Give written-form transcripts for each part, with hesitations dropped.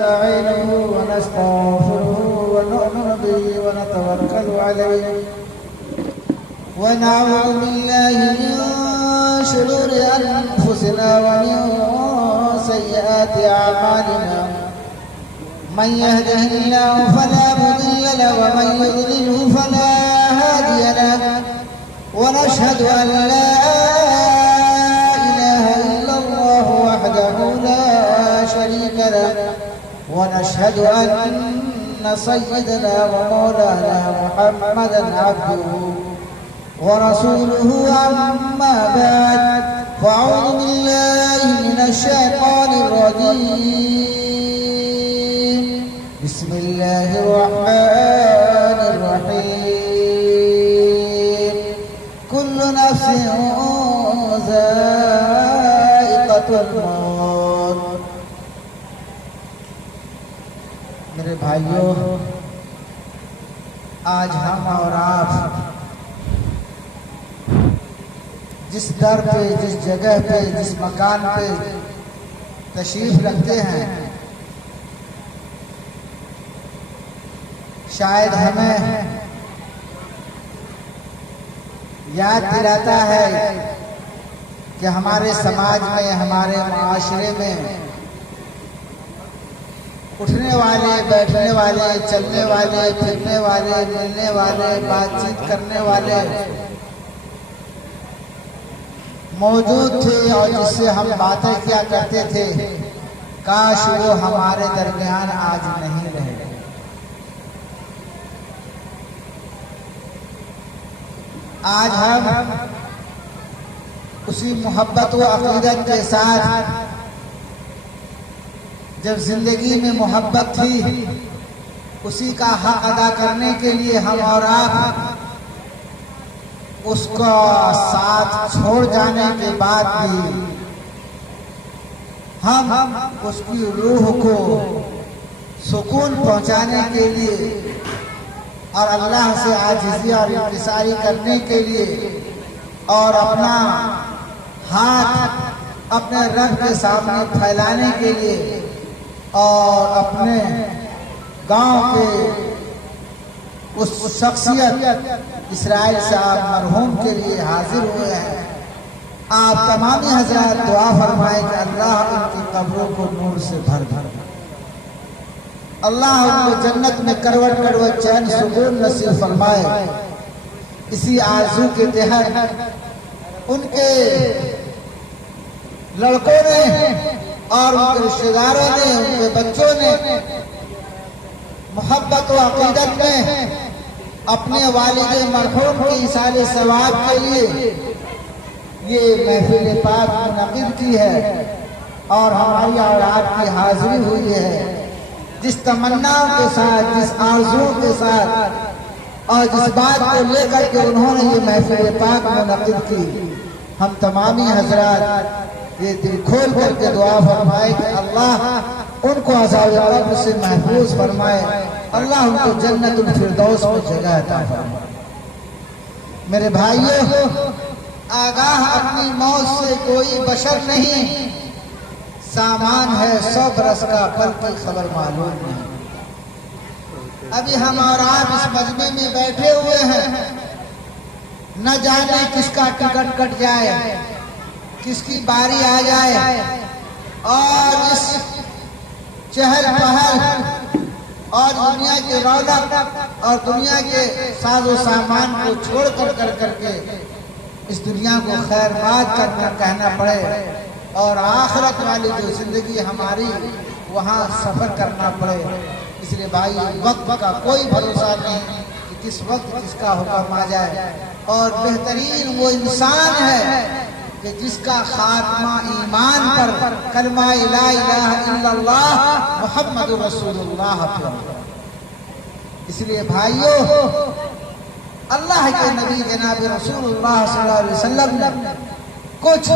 نستعينه ونستغفره ونؤمن به ونتوكل عليه ونعوذ بالله من شرور أنفسنا ومن سيئات أعمالنا من يهده الله فلا مضل له ومن يضلله فلا هادي له ونشهد أن لا إله إلا الله وحده لا شريك له ونشهد أن سيدنا ومولانا محمدا عبده ورسوله أما بعد فأعوذ بالله من الشيطان الرجيم بسم الله الرحمن الرحيم كل نفس ذائقة الموت. میرے بھائیوں، آج ہم اور آپ جس در پہ، جس جگہ پہ، جس مکان پہ تشریف رکھتے ہیں، شاید ہمیں یاد دلاتا ہے کہ ہمارے سماج میں، ہمارے معاشرے میں اٹھنے والے، بیٹھنے والے، چلنے والے، پھرنے والے، ملنے والے، بات چیت کرنے والے موجود تھے اور جس سے ہم باتیں کیا کرتے تھے، کاش وہ ہمارے درمیان آج نہیں رہے. آج ہم اسی محبت و عقیدت کے ساتھ، جب زندگی میں محبت تھی، اسی کا حق ادا کرنے کے لیے ہم اور آپ اس کو ساتھ چھوڑ جانے کے بعد بھی ہم اس کی روح کو سکون پہنچانے کے لیے اور اللہ سے عاجزی اور انکساری کرنے کے لیے اور اپنا ہاتھ اپنے رب کے سامنے پھیلانے کے لیے اور اپنے گاؤں کے اس شخصیت اسرائیل صاحب مرحوم کے لیے حاضر ہوئے ہیں. آپ تمامی حضرات دعا فرمائیں کہ اللہ ان کی قبروں کو نور سے بھر دے، اللہ ان کو جنت میں کروٹ کروٹ چین سکون نصیب فرمائے. اسی آرزو کے تحت ان کے لڑکوں نے اور ان کے رشتہ داروں نے، ان کے بچوں نے محبت و عقیدت میں اپنے والد مرحوم کی ایصال ثواب کے لیے یہ محفل پاک منعقد کی ہے اور ہماری اولاد کی حاضری ہوئی ہے. جس تمناؤں کے ساتھ، جس آرزوؤں کے ساتھ اور جس بات کو لے کر کے انہوں نے یہ محفل پاک منعقد کی، ہم تمامی حضرات یہ دل کھول کر کے دعا فرمائے کہ اللہ ان کو عذاب قبر سے محفوظ فرمائے، اللہ ان کو جنت الفردوس میں جگہ عطا فرمائے. میرے بھائیوں، آگاہ اپنی موت سے کوئی بشر نہیں، سامان ہے 100 برس کا، پل کی خبر معلوم نہیں. ابھی ہم اور آپ اس مجمع میں بیٹھے ہوئے ہیں، نہ جانے کس کا ٹکٹ کٹ جائے، کس کی باری آ جائے اور اس چہل پہل اور دنیا کی رونق اور دنیا کے ساز و سامان کو چھوڑ کر کے اس دنیا کو خیر بات کرنا کہنا پڑے اور آخرت والی جو زندگی ہماری وہاں سفر کرنا پڑے. اس لیے بھائی، وقت کا کوئی بھروسہ نہیں کہ کس وقت کس کا حکم آ جائے، اور بہترین وہ انسان ہے کہ جس کا خاتمہ ایمان پر کلمہ لا الہ الا اللہ محمد رسول اللہ پر. اس لیے بھائیوں، اللہ کے نبی جناب رسول اللہ صلی اللہ علیہ وسلم نے کچھ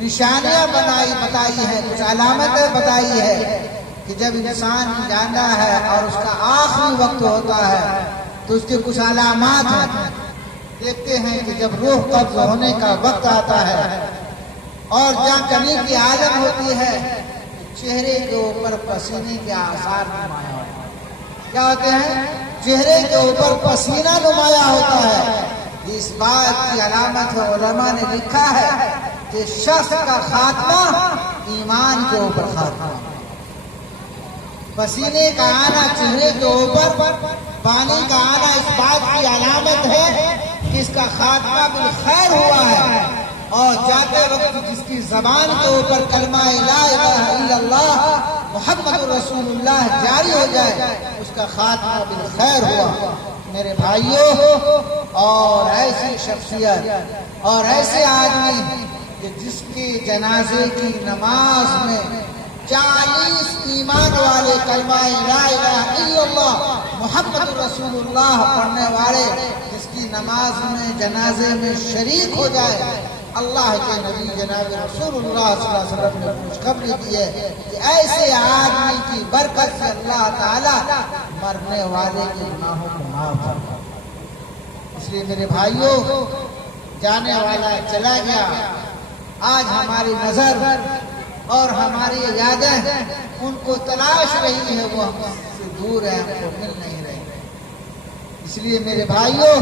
نشانیاں بتائی ہیں، کچھ علامتیں بتائی ہے کہ جب انسان جانا ہے اور اس کا آخری وقت ہوتا ہے تو اس کے کچھ علامات ہیں. دیکھتے ہیں کہ جب روح قبض ہونے کا وقت آتا ہے اور جہاں کمی کی عالم ہوتی ہے، چہرے کے اوپر پسینے کے آثار نمایاں ہوتے ہیں۔ کیا ہوتے ہیں؟ چہرے کے اوپر پسینہ نمایاں ہوتا ہے۔ اس بات کی علامت ہے، علماء نے لکھا ہے کہ شخص کا خاتمہ ایمان کے اوپر خاتمہ۔ پسینے کا آنا چہرے کے اوپر، پانی کا آنا اس بات کی علامت ہے کہ اس کا خاتمہ بالخیر ہوا ہے، اور جاتے وقت جس کی زبان کے اوپر کلمہ لا الہ الا اللہ محمد رسول اللہ جاری ہو جائے، اس کا خاتمہ بالخیر ہوا۔ میرے بھائیوں، اور ایسی شخصیت اور ایسے آدمی کہ جس کے جنازے کی نماز میں 40 ایمان والے کلمہ لا الہ الا اللہ محمد رسول اللہ پڑھنے والے جس کی نماز میں جنازے میں شریک ہو جائے، اللہ کے نبی جناب رسول اللہ صلی اللہ علیہ وسلم نے خوشخبری دی ہے کہ ایسے آدمی کی برکت سے اللہ تعالی مرنے والے کے گناہوں کو معاف کرتا ہے۔ اس لیے میرے بھائیوں، جانے والا چلا گیا، آج ہماری نظر اور ہماری یادیں ان کو تلاش رہی ہے، وہ ہم سے دور ہے، ہم کو مل نہیں رہے۔ اس لیے میرے بھائیوں،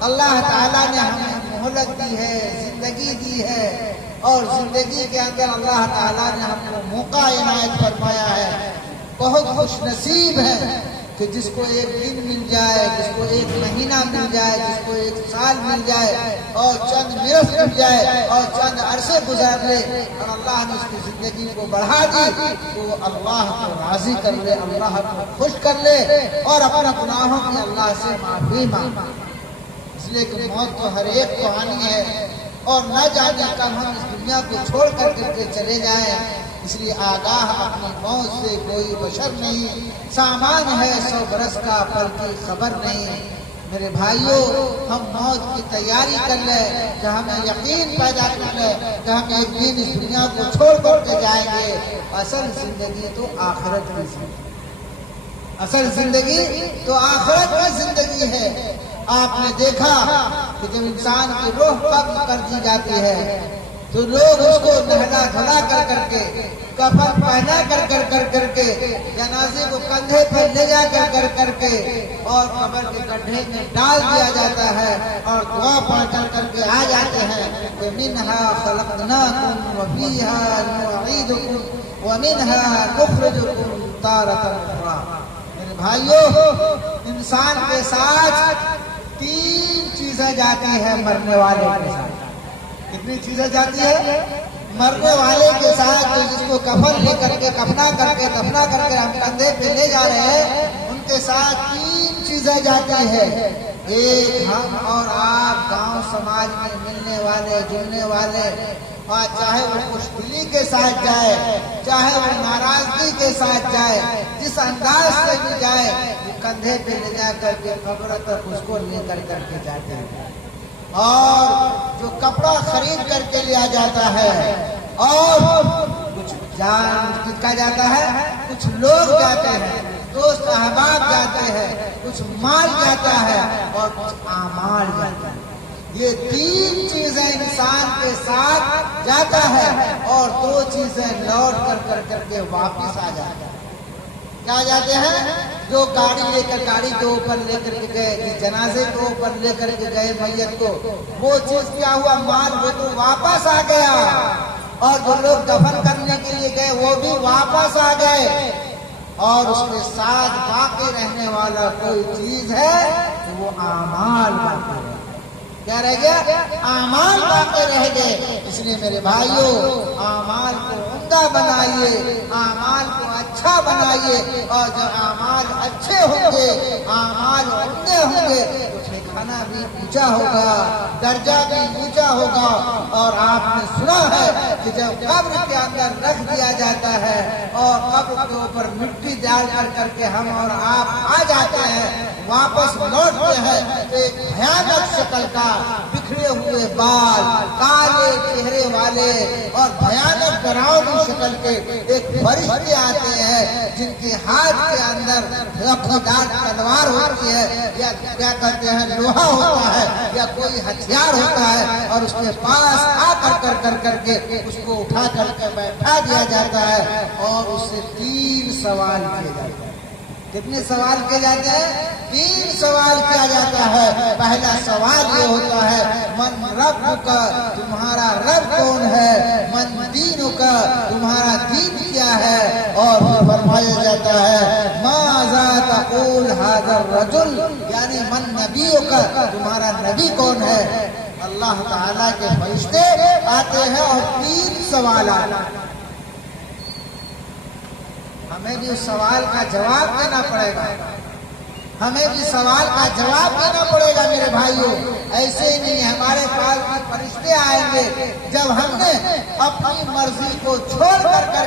اللہ تعالیٰ نے ہمیں مہلت دی ہے، زندگی دی ہے، اور زندگی کے اندر اللہ تعالیٰ نے ہم کو موقع عنایت فرمایا ہے۔ بہت خوش نصیب ہے کہ جس کو ایک دن مل جائے، جس کو ایک مہینہ مل جائے، جس کو ایک سال مل جائے، اور چند برس مل جائے، اور چند عرصے گزار لے، اور اللہ نے اس کی زندگی کو بڑھا دی، تو وہ اللہ کو راضی کر لے، اللہ کو خوش کر لے، اور اپنے گناہوں کی اللہ سے معافی مانگے۔ اس لیے کہ موت تو ہر ایک کو آنی ہے، اور نہ جانے کب ہم اس دنیا کو چھوڑ کر کے چلے جائیں۔ اس لیے آگاہ اپنی موت سے کوئی بشر نہیں، سامان ہے 100 برس کا پل کی خبر نہیں۔ میرے بھائیوں، ہم موت کی تیاری کر لیں کہ ہمیں یقین پیدا کر لیں کہ ہم ایک دن اس دنیا کو چھوڑ کر کے جائیں گے۔ اصل زندگی تو آخرت کی زندگی، اصل زندگی تو آخرت کی زندگی ہے۔ آپ نے دیکھا کہ جب انسان کی روح قبض کر دی جاتی ہے تو لوگ اس کو نہلا دھلا کر کے، کفن پہنا کر کے، جنازے کو کندھے پہ لے جا کر کے، اور قبر کے گڈھے میں ڈال دیا جاتا ہے، اور دعا پڑھ کر کے آ جاتے ہیں کہ منہا خلقناکم وفیہا نعیدکم ومنہا نخرجکم تارۃ اخری۔ میرے بھائیوں، انسان کے ساتھ 3 چیزیں جاتی ہیں مرنے والے کے ساتھ۔ کتنی چیزیں جاتی ہے؟ مرنے والے کے ساتھ جس کو کفن لے کر کے، کفنا کر کے، دفنا کر کے ہم کندھے پہ لے جا رہے ہیں، ان کے ساتھ 3 چیزیں جاتی ہے۔ ایک، ہم اور آپ گاؤں سماج میں ملنے والے، جلنے والے، اور چاہے وہ خوش دلی کے ساتھ جائے، چاہے وہ ناراضگی کے ساتھ جائے، جس انداز سے بھی جائے، وہ کندھے پہ لے جا کر کے قبر تک اس کو لے کر کے جاتے ہیں۔ اور جو کپڑا خرید کر کے لیا جاتا ہے، اور کچھ جان کیا جاتا ہے، کچھ لوگ جاتے ہیں، دوست احباب جاتے ہیں، کچھ مال جاتا ہے، اور کچھ اعمال جاتا ہے۔ یہ 3 چیزیں انسان کے ساتھ جاتا ہے، اور 2 چیزیں لوٹ کر کے واپس آ جاتا ہے۔ کیا جاتے ہیں؟ جو گاڑی لے کر، گاڑی کے اوپر لے کر کے گئے، جس جنازے کے اوپر لے کر کے گئے میت کو، وہ چیز کیا ہوا؟ مال وہ تو واپس آ گیا، اور جو لوگ دفن کرنے کے لیے گئے وہ بھی واپس آ گئے، اور اس کے ساتھ باقی رہنے والا کوئی چیز ہے تو وہ اعمال باقی رہے۔ کیا رہ گیا؟ اعمال باقی رہ گئے۔ اس لیے میرے بھائیوں، اعمال کو عمدہ بنائیے، اعمال کو اچھا بنائیے، اور جب اعمال اچھے ہوں گے، اعمال عمدے ہوں گے، تو ٹھکانہ بھی اونچا ہوگا، درجہ بھی اونچا ہوگا۔ اور آپ نے سنا ہے کہ جب قبر کے اندر رکھ دیا جاتا ہے، اور قبر کے اوپر مٹی ڈال کر کے ہم اور آپ آ جاتے ہیں، واپس لوٹتے ہیں، تو ایک بھیانک شکل کا، بکھرے ہوئے بال، کالے چہرے والے، اور بھیانک ڈراؤنی شکل کے ایک فرشتے آتے ہیں، ہیں جن کی ہاتھ کے اندر رفودار تلوار ہوتی ہے یا کیا کہتے ہیں لوہا ہوتا ہے یا کوئی ہتھیار ہوتا ہے اور اس کے پاس آ کر کے اس کو اٹھا کر کے بیٹھا دیا جاتا ہے اور اس سے 3 سوال کیے جاتے ہیں. کتنے سوال کیے جاتے ہیں؟ 3 سوال کیا جاتا ہے. پہلا سوال یہ ہوتا ہے من رب کا، تمہارا رب کون ہے؟ من دین کا، تمہارا دین کیا ہے؟ اور فرمایا جاتا ہے ماذا تقول هذا الرجل، یعنی من نبی کا، تمہارا نبی کون ہے؟ اللہ تعالیٰ کے فرشتے آتے ہیں اور 3 سوالات. ہمیں بھی اس سوال کا جواب دینا پڑے گا، ہمیں بھی سوال کا جواب دینا پڑے گا میرے بھائیوں. ایسے ہی نہیں ہمارے پاس بھی فرشتے آئیں گے جب ہم نے اپنی مرضی کو چھوڑ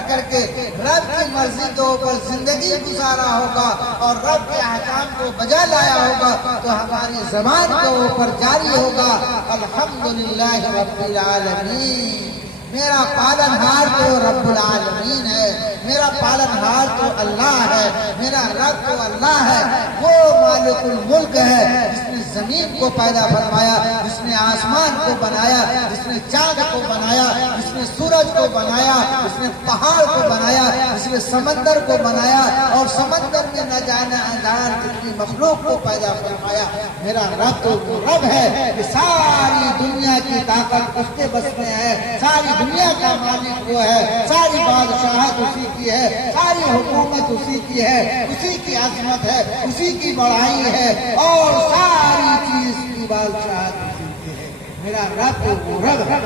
کر کے رب کی مرضی کے اوپر زندگی گزارا ہوگا اور رب کے احکام کو بجا لایا ہوگا تو ہماری زبان کے اوپر جاری ہوگا الحمدللہ رب العالمین. میرا پالنہار تو رب العالمین ہے، میرا پالنہار تو اللہ ہے، میرا رب تو اللہ ہے. وہ مالک الملک ہے جس نے زمین کو پیدا فرمایا، جس نے آسمان کو بنایا، جس نے چاند کو بنایا، جس نے سورج کو بنایا، جس نے پہاڑ کو بنایا، جس نے سمندر کو بنایا اور سمندر میں نہ جانا انجان کتنی مخلوق کو پیدا فرمایا. میرا رب تو وہ رب ہے کہ ساری دنیا کی طاقت اس کے بس میں ہے، ساری دنیا کا مالک وہ ہے، ساری بادشاہت اسی کی ہے، ساری حکومت اسی کی ہے، اسی کی عظمت ہے، اسی کی بڑائی ہے اور ساری چیز کی بادشاہت اسی کی ہے. میرا رب وہ رب ہے.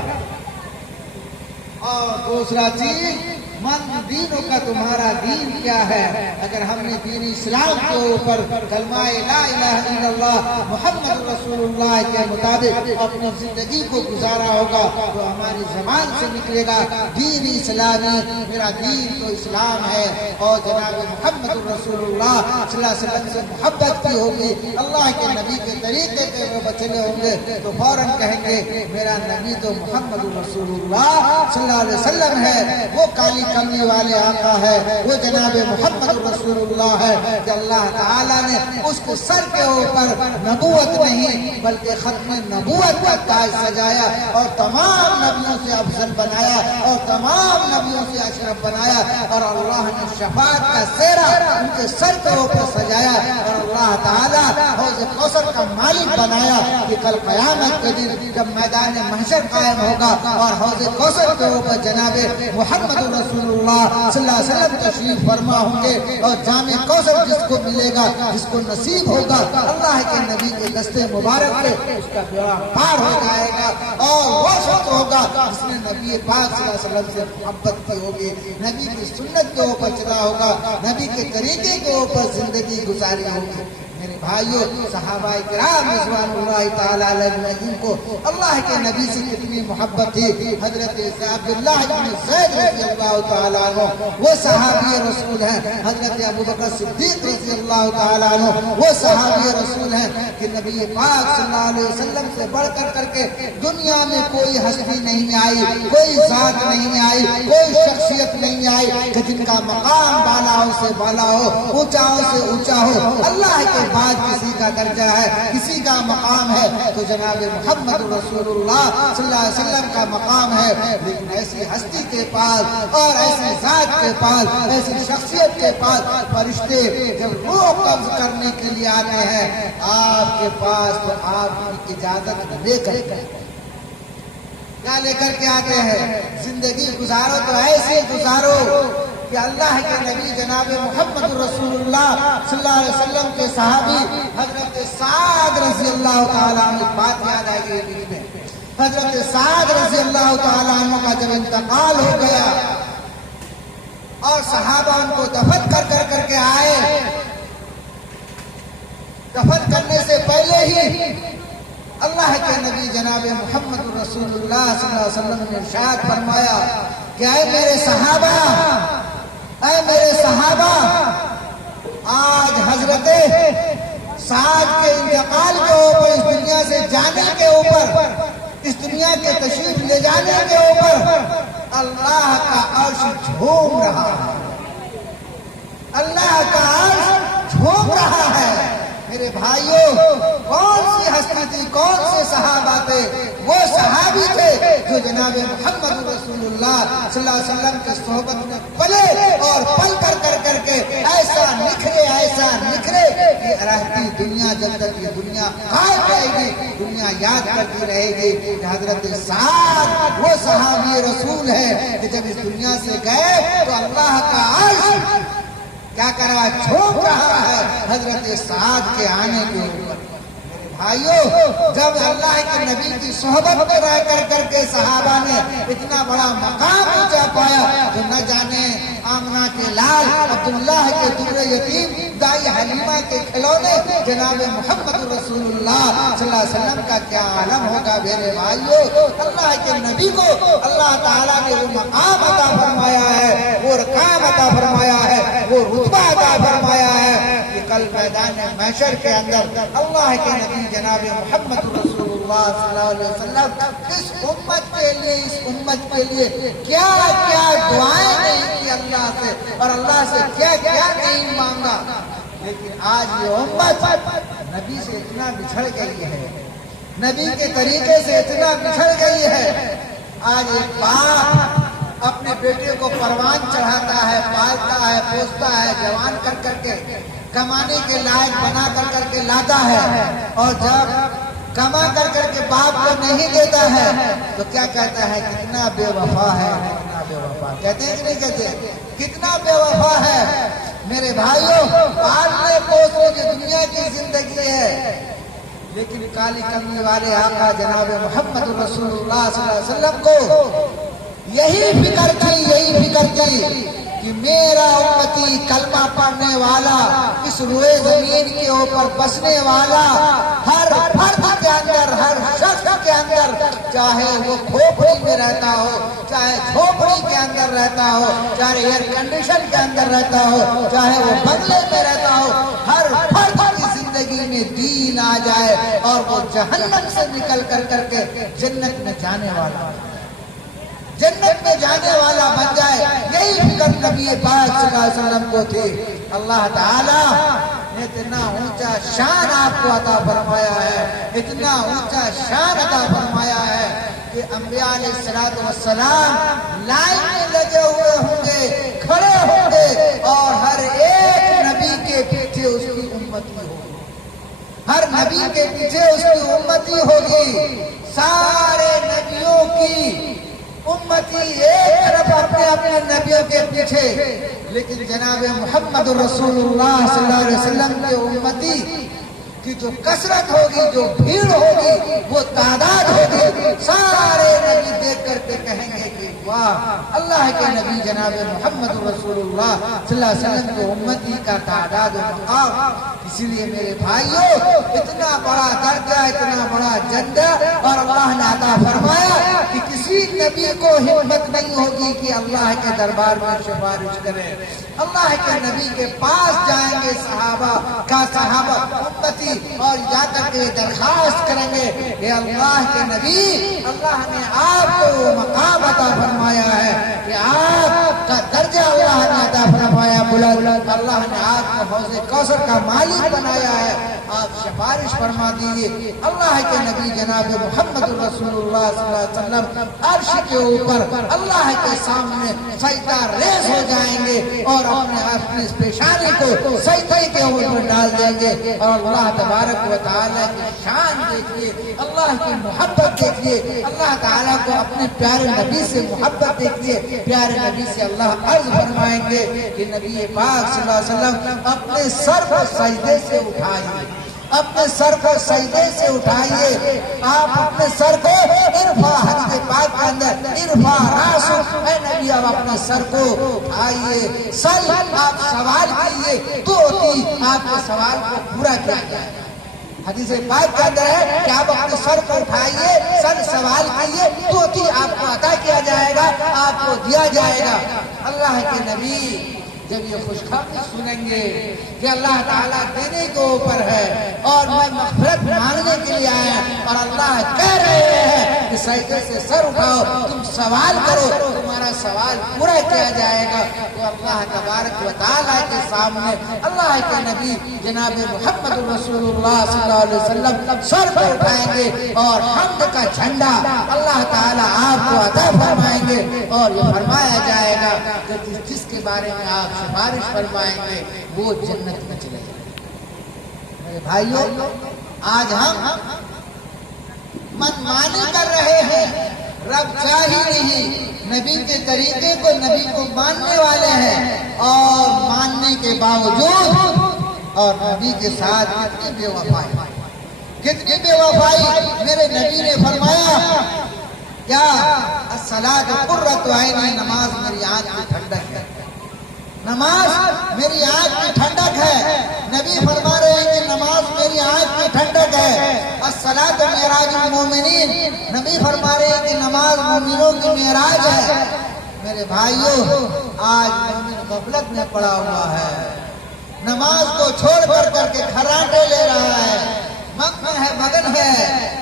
اور دوسرا چیز من دینوں کا، تمہارا دین کیا ہے؟ اگر ہم نے دین اسلام کے اوپر کلمہ لا الہ الا اللہ محمد رسول اللہ کے مطابق اپنی زندگی کو گزارا ہوگا تو ہماری زبان سے نکلے گا دین اسلامی، میرا دین تو اسلام ہے اور جناب محمد رسول اللہ صلی اللہ علیہ وسلم سے محبت کی ہوگی، اللہ کے نبی کے طریقے کے وہ بچے ہوں گے تو فوراً کہیں گے میرا نبی تو محمد رسول اللہ صلی اللہ علیہ وسلم ہے، وہ کالی کملی والے آقا ہے، وہ جناب محمد رسول اللہ ہے کہ اللہ تعالیٰ نے اس کے سر کے اوپر نبوت نہیں بلکہ ختم نبوت کا تاج سجایا اور تمام نبیوں سے افضل بنایا اور تمام نبیوں سے اشرف بنایا اور اللہ نے شفاعت کا سہرا ان کے سر کے اوپر سجایا اور اللہ تعالیٰ حوض کوثر کا مالک بنایا کہ کل قیامت کے دن جب میدان محشر قائم ہوگا اور حوض کوثر کے اوپر جناب محمد رسول اللہ صلی اللہ علیہ وسلم تشریف فرما ہوں گے اور جام کوثر جس کو ملے گا، جس کو نصیب ہوگا اللہ کے نبی کے دستے مبارک سے اس کا بیڑا پار ہو جائے گا اور وہ شخص ہوگا جس نے نبی پاک صلی اللہ علیہ وسلم سے محبت کی ہوگی، نبی کی سنت کے اوپر چلا ہوگا، نبی کے طریقے کے اوپر زندگی گزاری ہوگی. میرے بھائیوں، صحابہ کرام رضوان اللہ تعالی علیہم کو اللہ کے نبی سے کتنی محبت تھی. حضرت عبداللہ بن زید رضی اللہ تعالی عنہ وہ صحابی رسول ہیں، حضرت ابوبکر صدیق رضی اللہ تعالی عنہ وہ صحابی رسول ہیں کہ نبی پاک صلی اللہ علیہ وسلم سے بڑھ کر کے دنیا میں کوئی ہستی نہیں آئی، کوئی ذات نہیں آئی، کوئی شخصیت نہیں آئی کہ جن کا مقام بالاؤں سے بالا ہو، اونچاؤں سے اونچا ہو. اللہ کے بعد کسی کا درجہ ہے، کسی کا مقام ہے تو جناب محمد رسول اللہ صلی اللہ علیہ وسلم کا مقام ہے. لیکن ایسی ہستی کے پاس اور ایسی ذات کے پاس، ایسی شخصیت کے پاس فرشتے جب روح قبض کرنے کے لیے آتے ہیں آپ کے پاس تو آپ کی اجازت لے کر کیا لے کر کے آتے ہیں؟ زندگی گزارو تو ایسے گزارو کہ اللہ کے نبی جناب محمد رسول اللہ صلی اللہ علیہ وسلم کے صحابی حضرت سعد رضی اللہ تعالیٰ عنہ بات یاد آئے گی بیچ میں. حضرت سعد رضی اللہ تعالیٰ عنہ کا جب انتقال ہو گیا اور صحابہ ان کو دفن کر کے آئے، دفن کرنے سے پہلے ہی اللہ کے نبی جناب محمد رسول اللہ صلی اللہ علیہ وسلم نے ارشاد فرمایا کہ اے میرے صحابہ، اے میرے صحابہ، آج حضرت سعد کے انتقال کے اوپر، اس دنیا سے جانے کے اوپر، اس دنیا کے تشریف لے جانے کے اوپر اللہ کا عرش جھوم رہا ہے. میرے بھائیوں، کون سی ہستی تھی، کون سے صحابہ تھے؟ وہ صحابی تھے جو جناب محمد رسول اللہ صلی اللہ علیہ وسلم کی صحبت میں پلے اور پل کر کے ایسا نکھرے کہ رہتی دنیا، جب تک یہ دنیا قائم رہے گی، دنیا یاد کرتی رہے گی کہ حضرت سعد وہ صحابی رسول ہے کہ جب اس دنیا سے گئے تو اللہ کا عرش کیا کرا، جھوم رہا ہے حضرت سعد کے آنے کے اوپر۔ بھائیو، جب اللہ کے نبی کی صحبت میں رہ کر کے صحابہ نے اتنا بڑا مقام اونچا پایا، تو نہ جانے آمنہ کے لال، عبداللہ کے در یتیم، دائی حلیمہ کے کھلونے جناب محمد رسول اللہ صلی اللہ علیہ وسلم کا کیا عالم ہوگا میرے بھائیو۔ اللہ کے نبی کو اللہ تعالیٰ نے وہ مقام عطا فرمایا ہے، وہ رقام عطا فرمایا ہے، وہ رتبہ عطا فرمایا ہے کہ کل میدان محشر کے اندر اللہ کے نبی جناب محمد رسول اللہ صلی اللہ علیہ وسلم اس امت کے لیے کیا دعائیں نہیں کی اللہ سے، اور اللہ سے کیا نہیں مانگا۔ لیکن آج یہ امت نبی سے اتنا بچھڑ گئی ہے، نبی کے طریقے سے اتنا بچھڑ گئی ہے۔ آج ایک باپ اپنے بیٹے کو پروان چڑھاتا ہے، پالتا ہے، پوستا ہے، جوان کر کے کمانے کے لائق بنا کر کے لاتا ہے، اور جب کما کر کے باپ کو نہیں دیتا ہے تو کیا کہتا ہے، کتنا بے وفا ہے، کتنا بے وفا۔ کہتے ہیں کہ نہیں کہتے؟ کتنا بے وفا ہے میرے بھائیوں۔ پالنے پوسنے کی دنیا کی زندگی ہے، لیکن کالی کمی والے آقا جناب محمد رسول اللہ صلی اللہ علیہ وسلم کو یہی فکر تھی کہ میرا امتی کلمہ پڑھنے والا، اس روئے زمین کے اوپر بسنے والا، ہر فرد کے اندر، ہر شخص کے اندر، چاہے وہ کھوپڑی میں رہتا ہو، چاہے جھوپڑی کے اندر رہتا ہو، چاہے ایئر کنڈیشن کے اندر رہتا ہو، چاہے وہ بنگلے میں رہتا ہو، ہر فرد کی زندگی میں دین آ جائے اور وہ جہنم سے نکل کر کے جنت میں جانے والا بن جائے۔ یہی فکر نبی پاک صلی اللہ علیہ وسلم کو تھی۔ اللہ تعالیٰ نے اتنا اونچا شان آپ کو عطا فرمایا ہے، اتنا اونچا شان عطا فرمایا ہے کہ انبیاء علیہ السلام لائن میں لگے ہوئے ہوں گے، کھڑے ہوں گے، اور ہر ایک نبی کے پیچھے اس کی امتی ہوگی، ہر نبی کے پیچھے اس کی امتی ہوگی۔ سارے نبیوں کی امتی ایک طرف اپنے نبیوں کے پیچھے، لیکن جناب محمد رسول اللہ صلی اللہ علیہ وسلم کے امتی کی جو کثرت ہوگی، جو بھیڑ ہوگی، وہ تعداد ہوگی، سارے نبی دیکھ کر کے کہیں گے کہ واہ، اللہ کے نبی جناب محمد رسول اللہ صلی اللہ علیہ وسلم کے امتی کا تعداد و مقام۔ اسی لیے میرے بھائیوں، اتنا بڑا درجہ، اتنا بڑا جنڈا، اور اللہ نے عطا فرمایا کہ کسی نبی کو ہمت نہیں ہوگی کہ اللہ کے دربار میں سفارش کرے۔ اللہ کے نبی کے پاس جائیں گے صحابہ امتی، اور جا کر کے درخواست کریں گے کہ اللہ کے نبی، اللہ نے آپ کو مقام عطا فرمایا ہے کہ آپ کا درجہ اللہ نے عطا فرمایا بلند، اللہ نے آپ کو حوض کوثر کا مالک بنایا ہے، آپ سفارش فرما دیجیے۔ اللہ کے نبی جناب محمد رسول اللہ صلی اللہ علیہ وسلم عرش کے اوپر اللہ کے سامنے سجدہ ریز ہو جائیں گے، اور اپنی پیشانی کو سجدے کے اوپر ڈال دیں گے، اور اللہ تبارک و تعالیٰ کی شان دیکھیے، اللہ کی محبت دیکھیے، اللہ تعالیٰ کو اپنے پیارے نبی سے محبت دیکھیے۔ پیارے نبی سے اللہ عرض فرمائیں گے کہ نبی پاک صلی اللہ علیہ وسلم اپنے سر کو سجدے سے اٹھائیے، اپنے سر کو سجدے سے اٹھائیے، آپ اپنے سر کو ارفع، حدیث پاک کے اندر ارفع راسک، اے نبی آپ اپنے سر کو اٹھائیے، سل آپ سوال کیجیے تو آپ کے سوال کو پورا کیا جائے۔ حدیث پاک کے اندر ہے کہ آپ اپنے سر کو اٹھائیے، سر سوال کیجیے تو آپ کو عطا کیا جائے گا، آپ کو دیا جائے گا۔ اللہ کے نبی جب یہ خوشخبری سنیں گے کہ اللہ تعالیٰ دینے کے اوپر ہے اور میں مغفرت مانگنے کے لیے آیا، اور اللہ کہہ رہے ہیں کہ سجدے سے سر اٹھاؤ، تم سوال کرو، تمہارا سوال پورا کیا جائے گا۔ تو اللہ تبارک و تعالیٰ کے سامنے اللہ کے نبی جناب محمد رسول اللہ صلی اللہ علیہ وسلم سر کو اٹھائیں گے اور حمد کا جھنڈا اللہ تعالیٰ آپ کو عطا فرمائیں گے، اور یہ فرمایا جائے گا کہ جس کے بارے میں آپ سفارش فرمائیں گے وہ جنت میں چلے جائیں گے۔ میرے بھائیوں، آج ہم منمانی کر رہے ہیں، رب چاہی نہیں، نبی کے طریقے کو، نبی کو ماننے والے ہیں، اور ماننے کے باوجود اور نبی کے ساتھ کتنی بے وفائی، کتنی بے وفائی۔ میرے نبی نے فرمایا کیا الصلاۃ قرۃ عینی، نماز میری آنکھ کی ٹھنڈک ہے، نماز میری آنکھ کی ٹھنڈک ہے۔ نبی فرما رہے ہیں کہ نماز میری آنکھ کی ٹھنڈک ہے۔ الصلاۃ معراج المومنین، نبی فرما رہے ہیں کہ نماز مومنوں کی معراج ہے۔ میرے بھائیوں، آج مومن غفلت میں پڑا ہوا ہے، نماز کو چھوڑ کر کے کھراٹے لے رہا ہے، مگن ہے،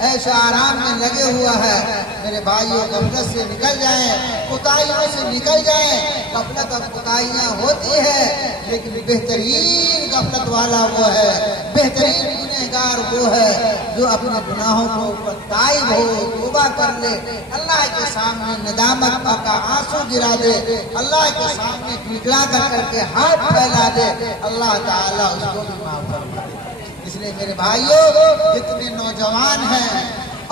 ایسا آرام میں لگے ہوا ہے۔ میرے بھائیوں، غفلت سے نکل جائیں، کوتاہیوں سے نکل جائیں۔ غفلت اور کوتاہیاں ہوتی ہے، لیکن بہترین غفلت والا وہ ہے، بہترین گنہگار وہ ہے جو اپنے گناہوں کو اوپر تائب ہو، توبہ کر لے، اللہ کے سامنے ندامت کا آنسو گرا دے، اللہ کے سامنے گڑگڑا کر کے ہاتھ پھیلا دے، اللہ تعالیٰ اس کو بھی معاف فرما دے۔ اس لیے میرے بھائیوں، جتنے نوجوان ہیں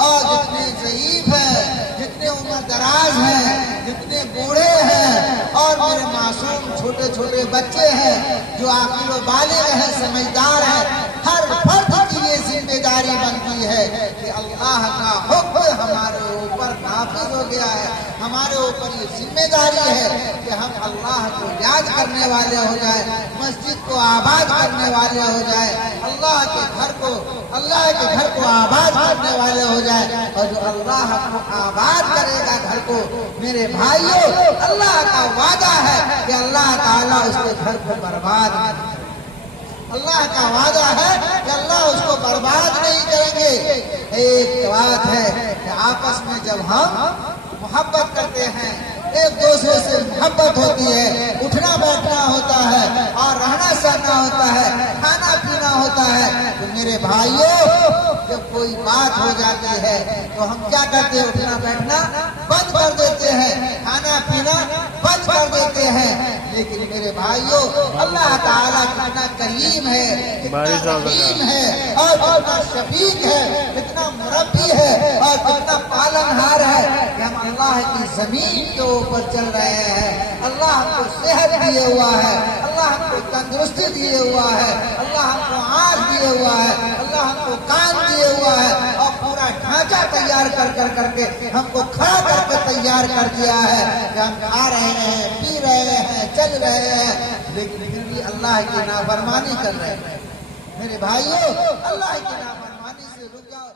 اور جتنے ضعیف ہیں، جتنے عمر دراز ہیں، جتنے بوڑھے ہیں، اور میرے معصوم چھوٹے چھوٹے بچے ہیں جو عاقل و بالغ ہیں، سمجھدار ہیں، ہر فرد کی یہ ذمہ داری بنتی ہے کہ اللہ کا حکم ہمارے اوپر نافذ ہو گیا ہے، ہمارے اوپر یہ ذمہ داری ہے کہ ہم اللہ کو یاد کرنے والے ہو جائیں، مسجد کو آباد کرنے والے ہو جائیں، اللہ کے گھر کو آباد کرنے والے ہو جائیں، اور جو اللہ کو آباد کرے گا گھر کو، میرے بھائیوں، اللہ کا وعدہ ہے کہ اللہ تعالیٰ اس کے گھر کو برباد نہیں کرے گا۔ اللہ کا وعدہ ہے کہ اللہ اس کو برباد نہیں کریں گے۔ ایک بات ہے کہ آپس میں جب ہم محبت کرتے ہیں، ایک دوسرے سے محبت ہوتی ہے، اٹھنا بیٹھنا ہوتا ہے اور رہنا سہنا ہوتا ہے، کھانا پینا ہوتا ہے، تو میرے بھائیوں، جب کوئی بات ہو جاتی ہے تو ہم کیا کرتے ہیں؟ اٹھنا بیٹھنا بند کر دیتے ہیں، کھانا پینا بند کر دیتے ہیں۔ لیکن میرے بھائیوں، اللہ تعالیٰ کتنا کریم ہے، کتنا رحیم ہے، اور کتنا شفیق ہے، کتنا مربی ہے، اور کتنا پالن ہار ہے کہ ہم اللہ کی زمین کے اوپر چل رہے ہیں۔ اللہ ہم کو صحت دیے ہوا ہے، اللہ ہم کو تندرستی دیے ہوا ہے، اللہ ہم کو آنکھ دیے ہوا ہے، اللہ ہم کو کان دیے ہوا ہے، اور پورا ڈھانچہ تیار کر کے ہم کو کھڑا کر کے تیار کر دیا ہے کہ ہم کھا رہے ہیں، پی رہے ہیں، چل رہے ہیں، لیکن پھر بھی اللہ کی نافرمانی کر رہے ہیں۔ میرے بھائیوں، اللہ کی نافرمانی سے رک جاؤ۔